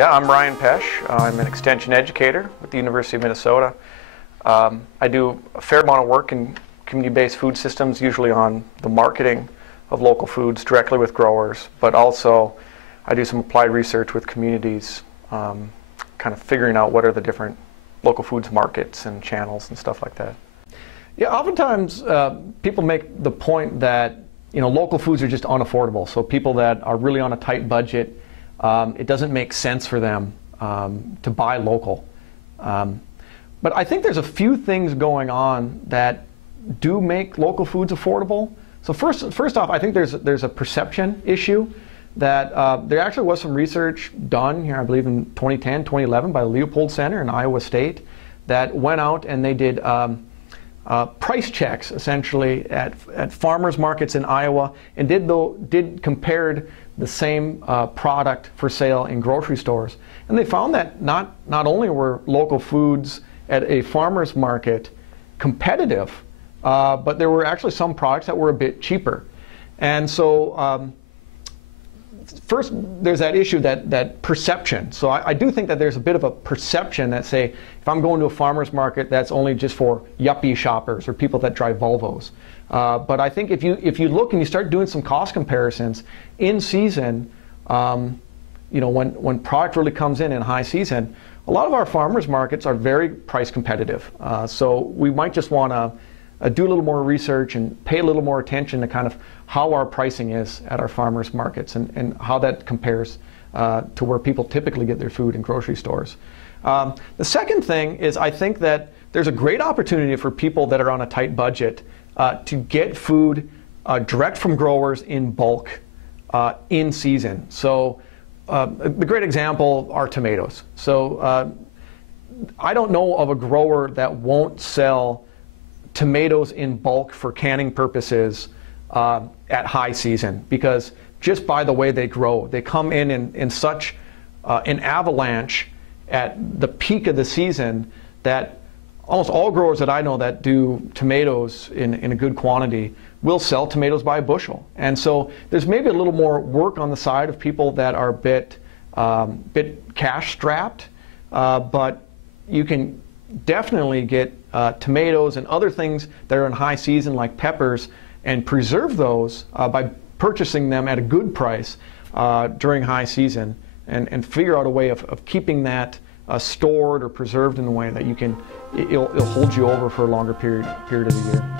Yeah, I'm Ryan Pesch. I'm an extension educator with the University of Minnesota. I do a fair amount of work in community-based food systems, usually on the marketing of local foods directly with growers, but also I do some applied research with communities, kind of figuring out what are the different local foods markets and channels and stuff like that. Yeah, oftentimes people make the point that local foods are just unaffordable. So people that are really on a tight budget, it doesn't make sense for them to buy local. But I think there's a few things going on that do make local foods affordable. So first off, I think there's a perception issue that there actually was some research done here, I believe in 2010, 2011 by the Leopold Center in Iowa State that went out and they did price checks essentially at farmers markets in Iowa and did compared the same product for sale in grocery stores. And they found that not only were local foods at a farmer's market competitive, but there were actually some products that were a bit cheaper. And so first, there's that issue, that perception. So I do think that there's a bit of a perception that, say, if I'm going to a farmer's market, that's only just for yuppie shoppers or people that drive Volvos. But I think if you look and you start doing some cost comparisons in season, when product really comes in high season, a lot of our farmers markets are very price competitive. So we might just want to do a little more research and pay a little more attention to kind of how our pricing is at our farmers markets and how that compares to where people typically get their food in grocery stores. The second thing is I think that there's a great opportunity for people that are on a tight budget to get food direct from growers in bulk in season. So the great example are tomatoes. So I don't know of a grower that won't sell tomatoes in bulk for canning purposes at high season, because just by the way they grow, they come in such an avalanche at the peak of the season that almost all growers that I know that do tomatoes in a good quantity will sell tomatoes by a bushel. And so there's maybe a little more work on the side of people that are a bit cash strapped, but you can definitely get tomatoes and other things that are in high season like peppers and preserve those by purchasing them at a good price during high season and figure out a way of keeping that stored or preserved in a way that it'll hold you over for a longer period of the year.